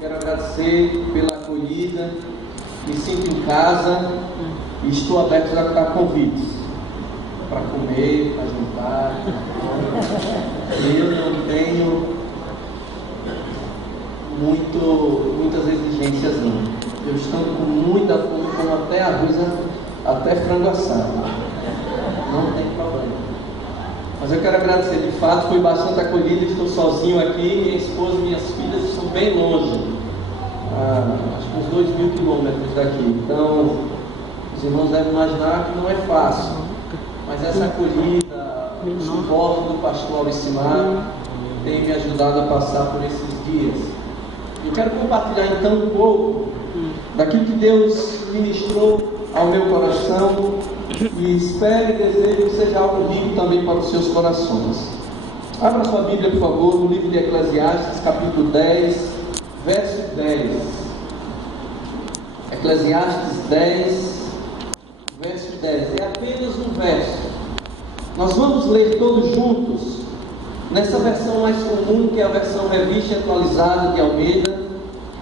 Quero agradecer pela acolhida, me sinto em casa e estou aberto a convites para comer, para jantar. Eu não tenho muitas exigências não. Eu estou com muita fome, como até arroz, até frango assado. Não tem problema. Mas eu quero agradecer, de fato, fui bastante acolhido, estou sozinho aqui, minha esposa e minhas filhas estão bem longe, acho que uns 2.000 quilômetros daqui. Então, os irmãos devem imaginar que não é fácil, mas essa acolhida, o suporte do pastor Auricimar tem me ajudado a passar por esses dias. Eu quero compartilhar então um pouco daquilo que Deus ministrou ao meu coração e espero e desejo que seja algo rico também para os seus corações. Abra sua Bíblia, por favor, no livro de Eclesiastes, capítulo 10, verso 10. Eclesiastes 10, verso 10. É apenas um verso. Nós vamos ler todos juntos nessa versão mais comum, que é a versão revista e atualizada de Almeida,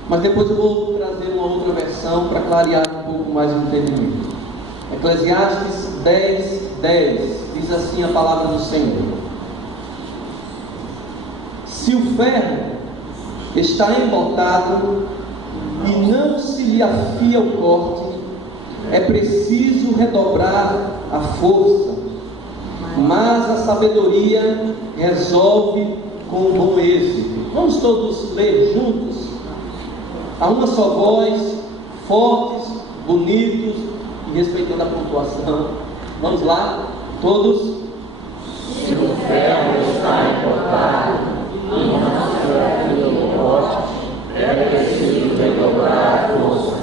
mas depois eu vou trazer uma outra versão para clarear um pouco mais o entendimento. Eclesiastes 10, 10 diz assim a palavra do Senhor: se o ferro está embotado e não se lhe afia o corte, é preciso redobrar a força, mas a sabedoria resolve com bom êxito. Vamos todos ler juntos, a uma só voz, fortes, bonitos e respeitando a pontuação. Vamos lá, todos. Se o ferro está embotado e não se afia o corte, é preciso redobrar a força,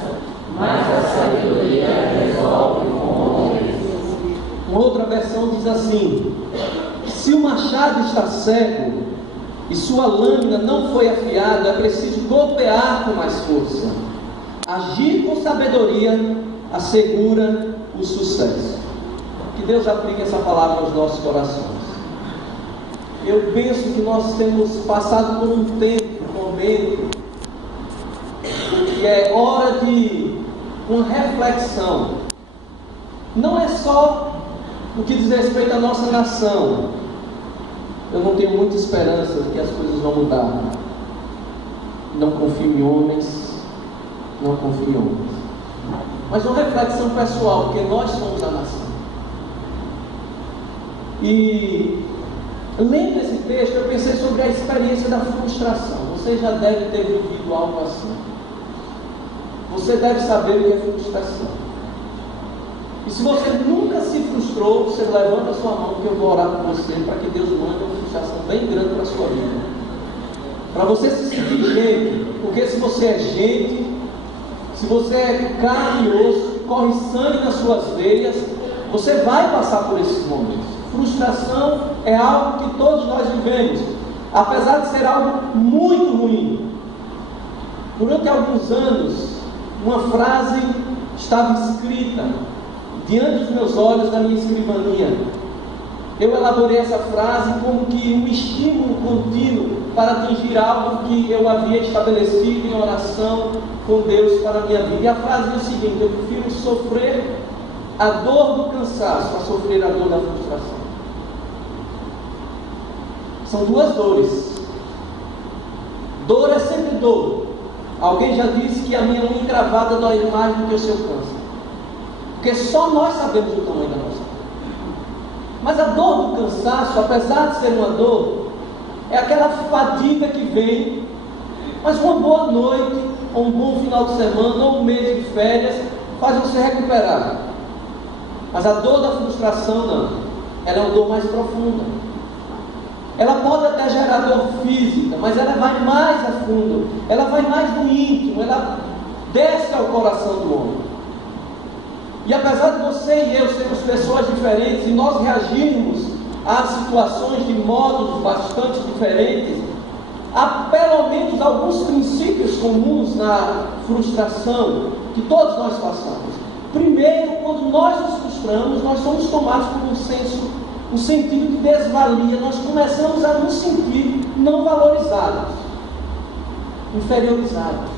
mas a sabedoria resolve com bom êxito. Uma outra versão diz assim: se o machado está cego e sua lâmina não foi afiada, é preciso golpear com mais força. Agir com sabedoria assegura o sucesso. Que Deus aplique essa palavra aos nossos corações. Eu penso que nós temos passado por um tempo, um momento, que é hora de uma reflexão. Não é só no que diz respeito à nossa nação. Eu não tenho muita esperança de que as coisas vão mudar. Não confio em homens, não confio em homens. Mas uma reflexão pessoal, porque nós somos a nação. E lendo esse texto, eu pensei sobre a experiência da frustração. Você já deve ter vivido algo assim. Você deve saber o que é frustração. E se você nunca se frustrou, você levanta a sua mão, que eu vou orar por você, para que Deus mande uma frustração bem grande para a sua vida. Para você se sentir gente, porque se você é gente, se você é carne e osso, corre sangue nas suas veias, você vai passar por esses momentos. Frustração é algo que todos nós vivemos, apesar de ser algo muito ruim. Durante alguns anos, uma frase estava escrita diante dos meus olhos da minha escrivaninha. Eu elaborei essa frase como que um estímulo contínuo para atingir algo que eu havia estabelecido em oração com Deus para a minha vida. E a frase é o seguinte: eu prefiro sofrer a dor do cansaço a sofrer a dor da frustração. São duas dores. Dor é sempre dor. Alguém já disse que a minha unha encravada dói mais do que o seu câncer, porque só nós sabemos o tamanho da nossa dor. Mas a dor do cansaço, apesar de ser uma dor, é aquela fadiga que vem, mas uma boa noite, ou um bom final de semana, ou um mês de férias, faz você recuperar. Mas a dor da frustração não, ela é uma dor mais profunda. Ela pode até gerar dor física, mas ela vai mais a fundo, ela vai mais no íntimo, ela desce ao coração do homem. E apesar de você e eu sermos pessoas diferentes e nós reagirmos às situações de modos bastante diferentes, há pelo menos alguns princípios comuns na frustração que todos nós passamos. Primeiro, quando nós nos frustramos, nós somos tomados por um sentido de desvalia, nós começamos a nos sentir não valorizados. inferiorizados.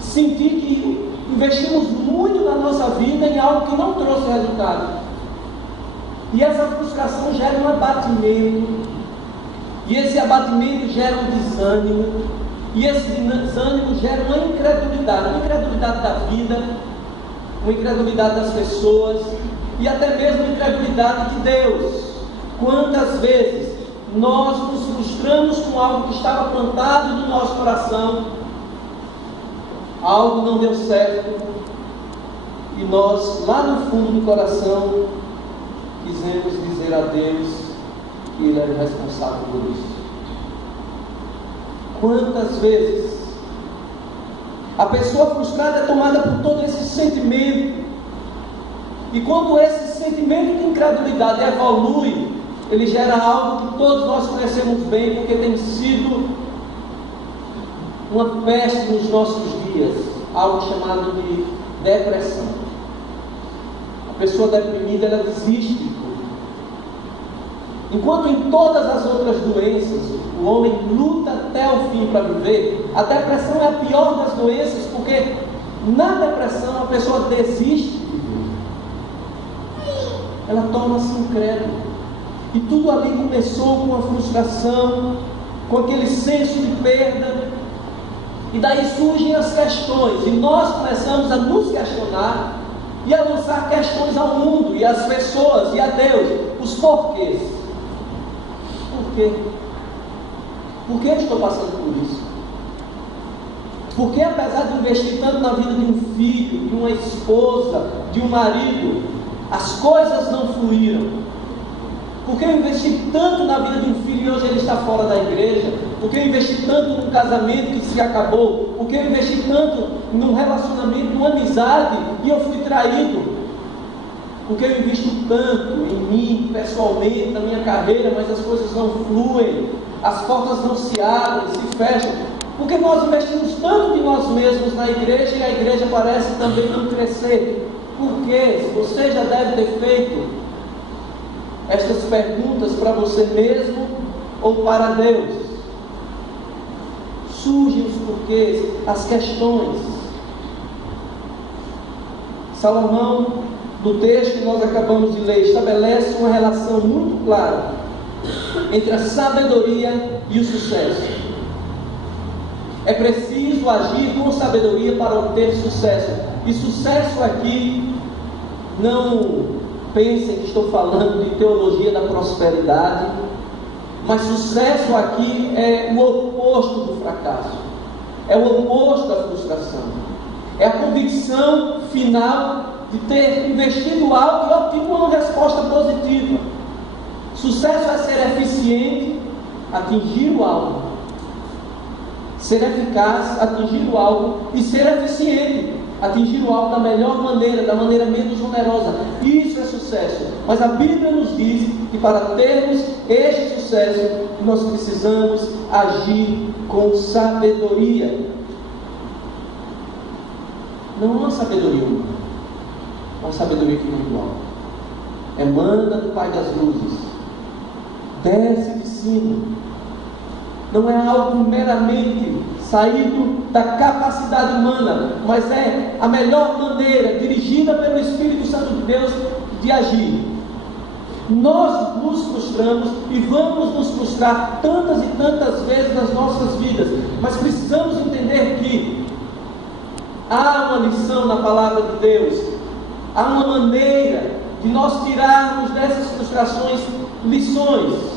Sentir que investimos muito na nossa vida em algo que não trouxe resultado. E essa frustração gera um abatimento. E esse abatimento gera um desânimo. E esse desânimo gera uma incredulidade da vida, uma incredulidade das pessoas e até mesmo a incredulidade de Deus. Quantas vezes nós nos frustramos com algo que estava plantado no nosso coração, algo não deu certo, e nós, lá no fundo do coração, quisemos dizer a Deus que Ele era o responsável por isso. Quantas vezes a pessoa frustrada é tomada por todo esse sentimento, e quando esse sentimento de incredulidade evolui, ele gera algo que todos nós conhecemos bem, porque tem sido uma peste nos nossos dias, algo chamado de depressão. A pessoa deprimida, ela desiste. Enquanto em todas as outras doenças o homem luta até o fim para viver, a depressão é a pior das doenças, porque na depressão a pessoa desiste de viver. Ela torna-se incrédula. E tudo ali começou com a frustração, com aquele senso de perda. E daí surgem as questões, e nós começamos a nos questionar e a lançar questões ao mundo e às pessoas e a Deus, os porquês. Por quê? Por que eu estou passando por isso? Porque apesar de investir tanto na vida de um filho, de uma esposa, de um marido, as coisas não fluíram? Porque eu investi tanto na vida de um filho e hoje ele está fora da igreja? Porque eu investi tanto num casamento que se acabou? Porque eu investi tanto num relacionamento, numa amizade e eu fui traído? Porque eu invisto tanto em mim, pessoalmente, na minha carreira, mas as coisas não fluem, as portas não se abrem, se fecham? Porque nós investimos tanto de nós mesmos na igreja e a igreja parece também não crescer? Por quê? Você já deve ter feito estas perguntas para você mesmo ou para Deus. Surgem os porquês, as questões. Salomão, no texto que nós acabamos de ler, estabelece uma relação muito clara entre a sabedoria e o sucesso. É preciso agir com sabedoria para obter sucesso. E sucesso aqui, não pensem que estou falando de teologia da prosperidade, mas sucesso aqui é o oposto do fracasso, é o oposto da frustração, é a convicção final de ter investido algo e obtido uma resposta positiva. Sucesso é ser eficiente, atingir o alvo, ser eficaz, atingir o alvo, e ser eficiente, atingir o alvo da melhor maneira, da maneira menos onerosa. Isso é sucesso. Mas a Bíblia nos diz que para termos este sucesso, nós precisamos agir com sabedoria. Não uma sabedoria humana, uma sabedoria espiritual. Emana do Pai das luzes, desce de cima. Não é algo meramente saído da capacidade humana, mas é a melhor maneira, dirigida pelo Espírito Santo de Deus, de agir. Nós nos frustramos e vamos nos frustrar tantas e tantas vezes nas nossas vidas, mas precisamos entender que há uma lição na palavra de Deus, há uma maneira de nós tirarmos dessas frustrações lições.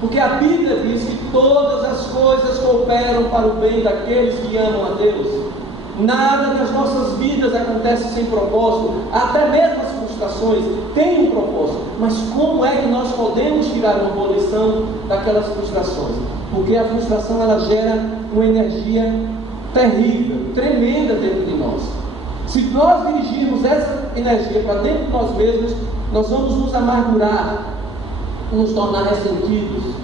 Porque a Bíblia diz que todas as coisas cooperam para o bem daqueles que amam a Deus. Nada nas nossas vidas acontece sem propósito. Até mesmo as frustrações têm um propósito. Mas como é que nós podemos tirar uma boa lição daquelas frustrações? Porque a frustração, ela gera uma energia terrível, tremenda dentro de nós. Se nós dirigirmos essa energia para dentro de nós mesmos, nós vamos nos amargurar, nos tornar ressentidos.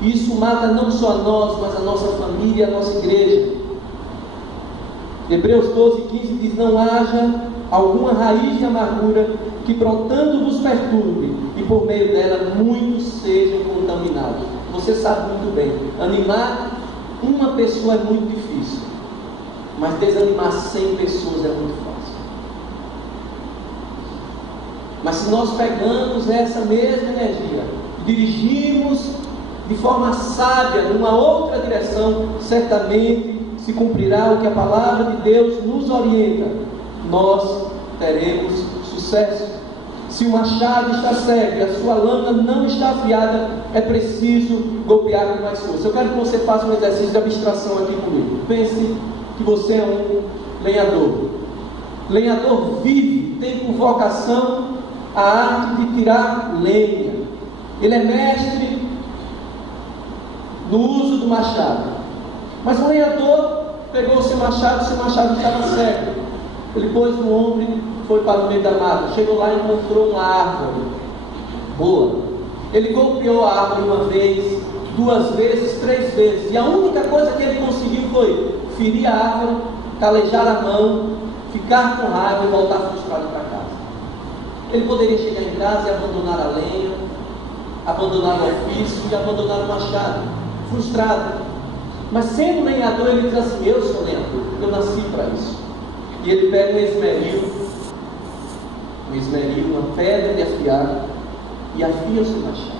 Isso mata não só a nós, mas a nossa família, a nossa igreja. Hebreus 12:15 diz: não haja alguma raiz de amargura que brotando nos perturbe, e por meio dela muitos sejam contaminados. Você sabe muito bem, animar uma pessoa é muito difícil, mas desanimar 100 pessoas é muito fácil. Mas se nós pegamos essa mesma energia, dirigimos de forma sábia numa outra direção, certamente se cumprirá o que a palavra de Deus nos orienta. Nós teremos sucesso. Se o machado está cego e a sua lâmina não está afiada, é preciso golpear com mais força. Eu quero que você faça um exercício de abstração aqui comigo. Pense que você é um lenhador. Lenhador vive, tem por vocação a arte de tirar lenha. Ele é mestre no uso do machado. Mas o lenhador pegou o seu machado estava cego. Ele pôs no ombro e foi para o meio da mata. Chegou lá e encontrou uma árvore boa. Ele golpeou a árvore uma vez, 2 vezes, 3 vezes. E a única coisa que ele conseguiu foi ferir a árvore, calejar a mão, ficar com raiva e voltar frustrado para casa. Ele poderia chegar em casa e abandonar a lenha, abandonar o ofício e abandonar o machado, frustrado. Mas sendo lenhador, ele diz assim: eu sou lenhador, eu nasci para isso. E ele pega um esmeril, uma pedra de afiar, e afia o seu machado,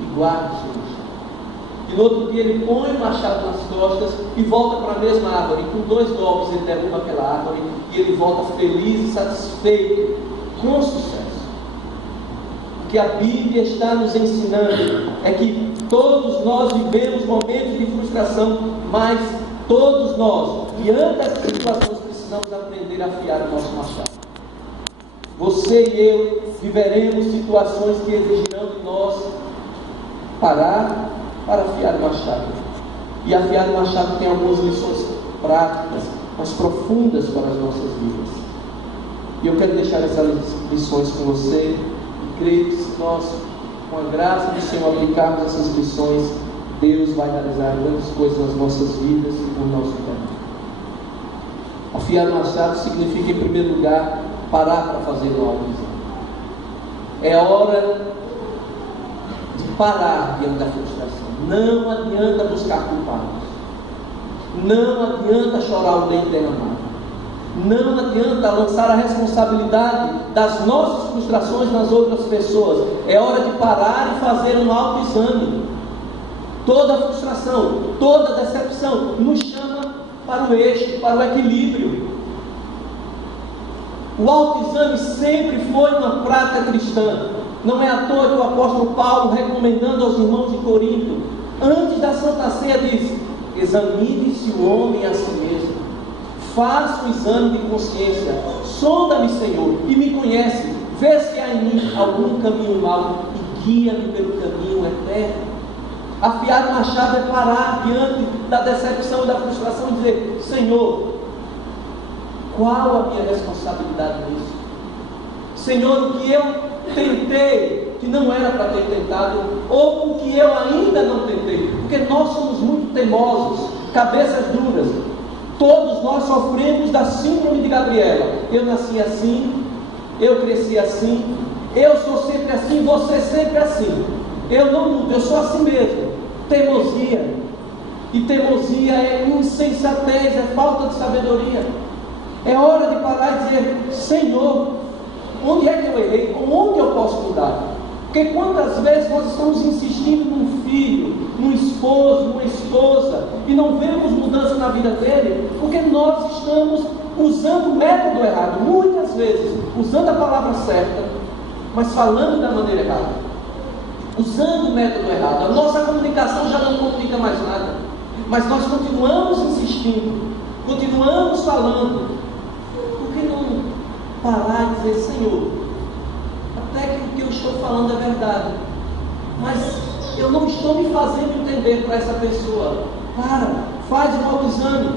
e guarda o seu machado. E no outro dia ele põe o machado nas costas e volta para a mesma árvore. E com 2 golpes ele derruba aquela árvore e ele volta feliz e satisfeito, com sucesso. O que a Bíblia está nos ensinando é que todos nós vivemos momentos de frustração, mas todos nós, diante dessas situações, precisamos aprender a afiar o nosso machado. Você e eu viveremos situações que exigirão de nós parar para afiar o machado. E afiar o machado tem algumas lições práticas, mas profundas para as nossas vidas. E eu quero deixar essas lições com você. E creio que se nós, com a graça do Senhor, aplicarmos essas lições, Deus vai realizar grandes coisas nas nossas vidas e no nosso caminho. Afiar o machado significa, em primeiro lugar, parar para fazer o autoexame. É hora de parar diante da frustração. Não adianta buscar culpados. Não adianta chorar o leite derramado. Não adianta lançar a responsabilidade das nossas frustrações nas outras pessoas. É hora de parar e fazer um autoexame. Toda frustração, toda decepção nos chama para o eixo, para o equilíbrio. O autoexame sempre foi uma prática cristã. Não é à toa que o apóstolo Paulo, recomendando aos irmãos de Corinto, antes da Santa Ceia, diz: examine-se o homem a si mesmo, faça um exame de consciência, sonda-me, Senhor, e me conhece, vê se há em mim algum caminho mau e guia-me pelo caminho eterno. Afiar o machado é parar diante da decepção e da frustração e dizer: Senhor, qual a minha responsabilidade nisso? Senhor, o que eu tentei que não era para ter tentado, ou o que eu ainda não tentei, porque nós somos muito teimosos, cabeças duras. Todos nós sofremos da síndrome de Gabriela. Eu nasci assim, eu cresci assim, eu sou sempre assim, você sempre assim. Eu não mudo, eu sou assim mesmo. Teimosia. E teimosia é insensatez, é falta de sabedoria. É hora de parar e dizer: Senhor, onde é que eu errei? Onde eu posso mudar? Porque quantas vezes nós estamos insistindo num filho, num esposo, numa esposa, e não vemos mudança na vida dele, porque nós estamos usando o método errado. Muitas vezes usando a palavra certa, mas falando da maneira errada. Usando o método errado. A nossa comunicação já não comunica mais nada, mas nós continuamos insistindo, continuamos falando. Por que não parar e dizer: Senhor, até que o que eu estou falando é verdade, mas eu não estou me fazendo entender para essa pessoa. Faz um autoexame.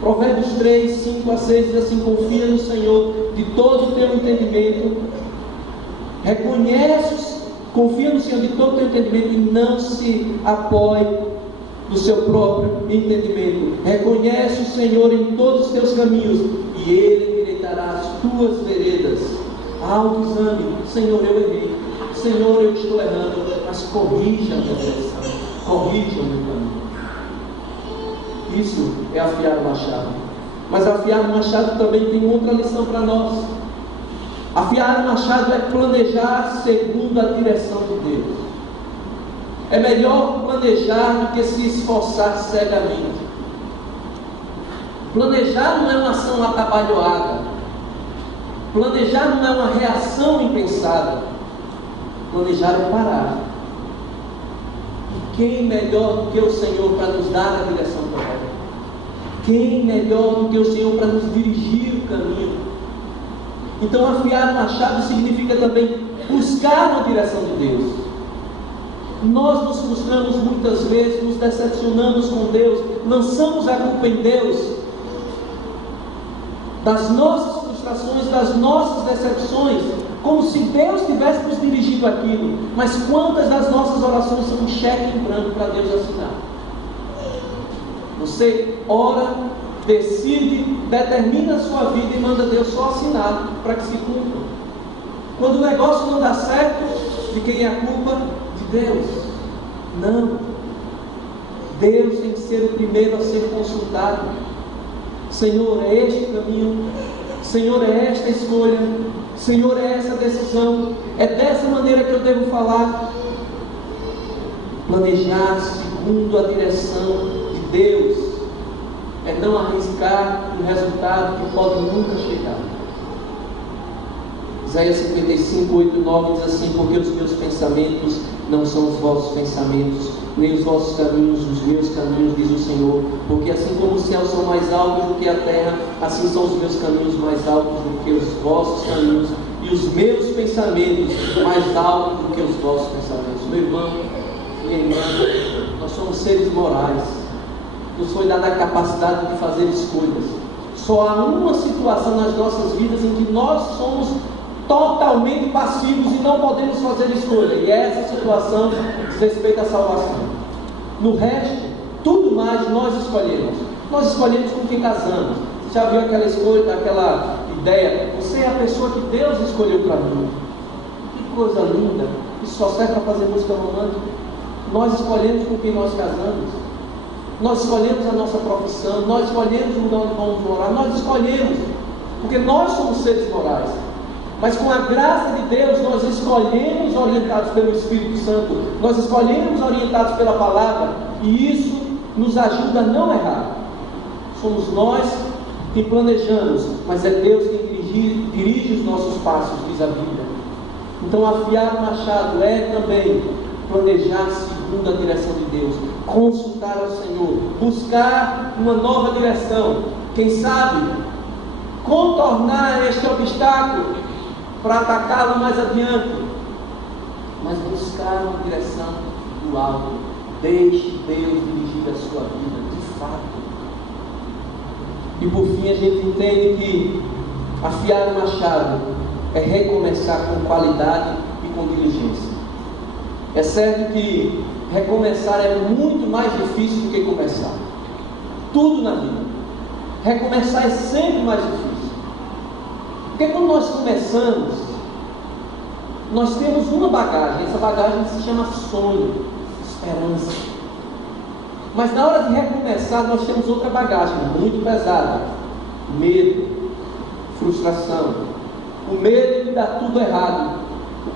Provérbios 3, 5 a 6 diz assim: confia no Senhor de todo o teu entendimento, confia no Senhor de todo o teu entendimento e não se apoie no seu próprio entendimento. Reconhece o Senhor em todos os teus caminhos e Ele endireitará as tuas veredas. Autoexame: Senhor, eu errei, Senhor, eu estou errando, mas corrija a minha direção, corrija o meu caminho. difícil é afiar o machado. Mas afiar o machado também tem outra lição para nós. Afiar o machado é planejar segundo a direção de Deus. É melhor planejar do que se esforçar cegamente. Planejar não é uma ação atabalhoada. Planejar não é uma reação impensada. Planejar é parar. E quem melhor do que o Senhor para nos dar a direção correta? Quem melhor do que o Senhor para nos dirigir o caminho? Então, afiar o machado significa também buscar uma direção de Deus. Nós nos frustramos muitas vezes, nos decepcionamos com Deus, lançamos a culpa em Deus das nossas frustrações, das nossas decepções, como se Deus tivesse nos dirigido aquilo. Mas quantas das nossas orações são um cheque em branco para Deus assinar? Você ora, decide, determina a sua vida e manda Deus só assinar para que se cumpra. Quando o negócio não dá certo, de quem é a culpa? De Deus. Não. Deus tem que ser o primeiro a ser consultado. Senhor, é este o caminho. Senhor, é esta a escolha. Senhor, é essa a decisão. É dessa maneira que eu devo falar. Planejar segundo a direção de Deus é não arriscar um resultado que pode nunca chegar. Isaías 55, 8 e 9 diz assim: porque os meus pensamentos não são os vossos pensamentos, nem os vossos caminhos, os meus caminhos, diz o Senhor. Porque assim como os céus são mais altos do que a terra, assim são os meus caminhos mais altos do que os vossos caminhos, e os meus pensamentos mais altos do que os vossos pensamentos. Meu irmão, minha irmã, nós somos seres morais. Nos foi dada a capacidade de fazer escolhas. Só há uma situação nas nossas vidas em que nós somos totalmente passivos e não podemos fazer escolha, e essa situação diz respeito à salvação. No resto, tudo mais nós escolhemos. Nós escolhemos com quem casamos. Você já viu aquela escolha, aquela ideia? Você é a pessoa que Deus escolheu para mim. Que coisa linda! Isso só serve para fazer música romântica. Nós escolhemos com quem nós casamos. Nós escolhemos a nossa profissão, nós escolhemos onde vamos morar, nós escolhemos, porque nós somos seres morais. Mas com a graça de Deus, nós escolhemos orientados pelo Espírito Santo, nós escolhemos orientados pela palavra, e isso nos ajuda a não errar. Somos nós que planejamos, mas é Deus quem dirige os nossos passos, diz a Bíblia. Então, afiar o machado é também planejar segundo a direção de Deus, consultar ao Senhor, buscar uma nova direção, quem sabe contornar este obstáculo para atacá-lo mais adiante, mas buscar uma direção do alto. Deixe Deus dirigir a sua vida de fato. E por fim a gente entende que afiar o machado é recomeçar com qualidade e com diligência. É certo que recomeçar é muito mais difícil do que começar. Tudo na vida. Recomeçar é sempre mais difícil. Porque quando nós começamos, nós temos uma bagagem. Essa bagagem se chama sonho, esperança. Mas na hora de recomeçar, nós temos outra bagagem muito pesada: medo, frustração, o medo de dar tudo errado,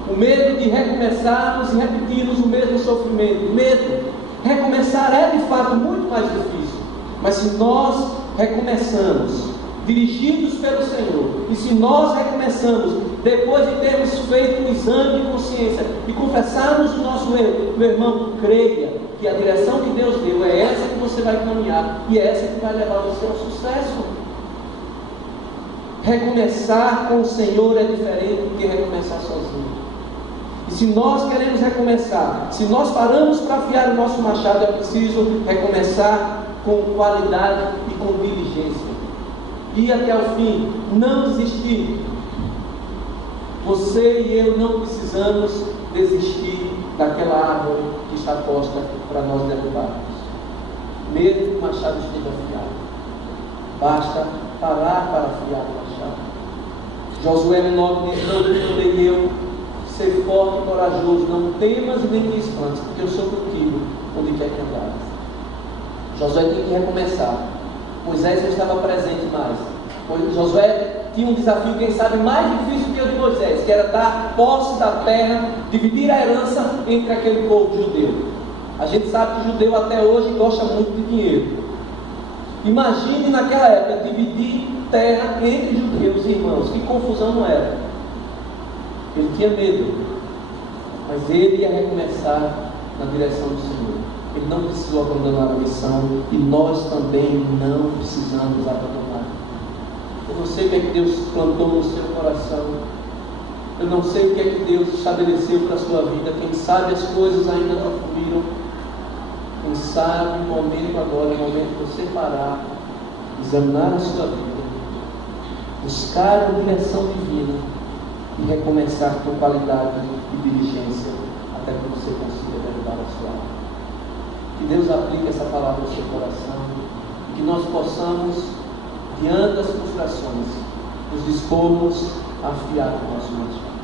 o medo de recomeçarmos e repetirmos o mesmo sofrimento. Medo. Recomeçar é de fato muito mais difícil. Mas se nós recomeçamos dirigidos pelo Senhor, e se nós recomeçamos depois de termos feito um exame de consciência e confessarmos o nosso erro, meu irmão, creia que a direção que Deus deu é essa que você vai caminhar, e é essa que vai levar você ao sucesso. Recomeçar com o Senhor é diferente do que recomeçar sozinho. E se nós queremos recomeçar, se nós paramos para afiar o nosso machado, é preciso recomeçar com qualidade e com diligência. Ir até o fim, não desistir. Você e eu não precisamos desistir daquela árvore que está posta para nós derrubarmos, mesmo que o machado esteja afiado. Basta parar para afiar o machado. Josué 9 diz: mandei eu ser forte e corajoso, não temas nem te espantes, porque eu sou contigo onde quer que andares. Josué tinha que recomeçar. Moisés não estava presente mais. Josué tinha um desafio, quem sabe, mais difícil que o de Moisés, que era dar posse da terra, dividir a herança entre aquele povo judeu. A gente sabe que o judeu até hoje gosta muito de dinheiro. Imagine naquela época dividir terra entre judeus e irmãos, que confusão não era. Ele tinha medo, mas ele ia recomeçar na direção do Senhor. Ele não precisou abandonar a missão, e nós também não precisamos abandonar. Eu não sei o que é que Deus plantou no seu coração, eu não sei o que é que Deus estabeleceu para a sua vida. Quem sabe as coisas ainda não fluíram. Quem sabe o momento agora, o momento de você parar, examinar a sua vida, buscar a direção divina e recomeçar com qualidade e diligência até que você consiga derrubar a sua alma. Que Deus aplique essa palavra no seu coração e que nós possamos, diante das frustrações, nos dispormos a afiar o nosso machado.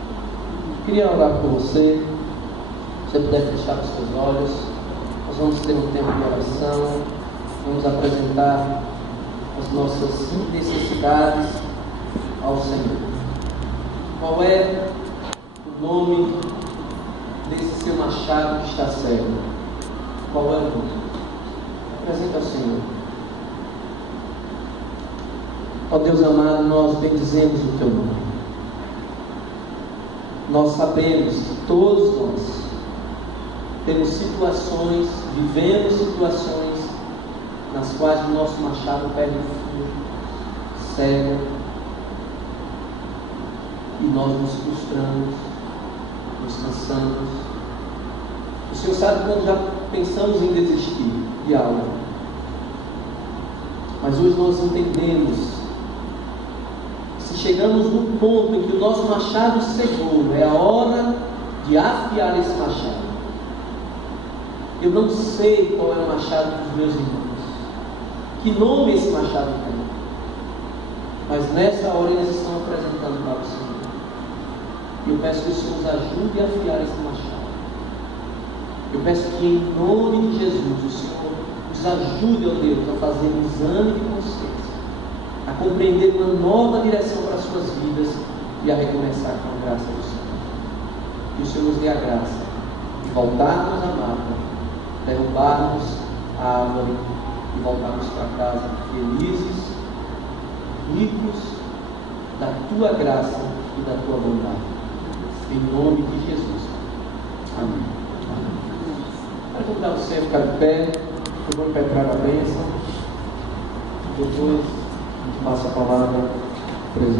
Queria orar por você. Se você puder fechar os seus olhos, nós vamos ter um tempo de oração, vamos apresentar as nossas necessidades ao Senhor. Qual é o nome desse seu machado que está cego? Qual é o nome? Apresenta ao Senhor. Ó Deus amado, nós bendizemos o Teu nome. Nós sabemos que todos nós temos situações, vivemos situações nas quais o nosso machado perde o fio, cega, e nós nos frustramos, nos cansamos. O Senhor sabe quando já pensamos em desistir de algo, mas hoje nós entendemos, se chegamos num ponto em que o nosso machado cegou, é a hora de afiar esse machado. Eu não sei qual é o machado dos meus irmãos, que nome esse machado tem, mas nessa hora eles estão apresentando para o Senhor. E eu peço que o Senhor nos ajude a afiar esse machado. Eu peço que em nome de Jesus o Senhor nos ajude, ó Deus, a fazer um exame de consciência, a compreender uma nova direção para as suas vidas e a recomeçar com a graça do Senhor. Que o Senhor nos dê a graça de voltarmos à mata, derrubarmos a árvore e voltarmos para casa felizes, ricos da Tua graça e da Tua bondade. Em nome de Jesus. Amém. Quero convidar você a ficar de pé. Eu vou impetrar a bênção. Depois a gente passa a palavra.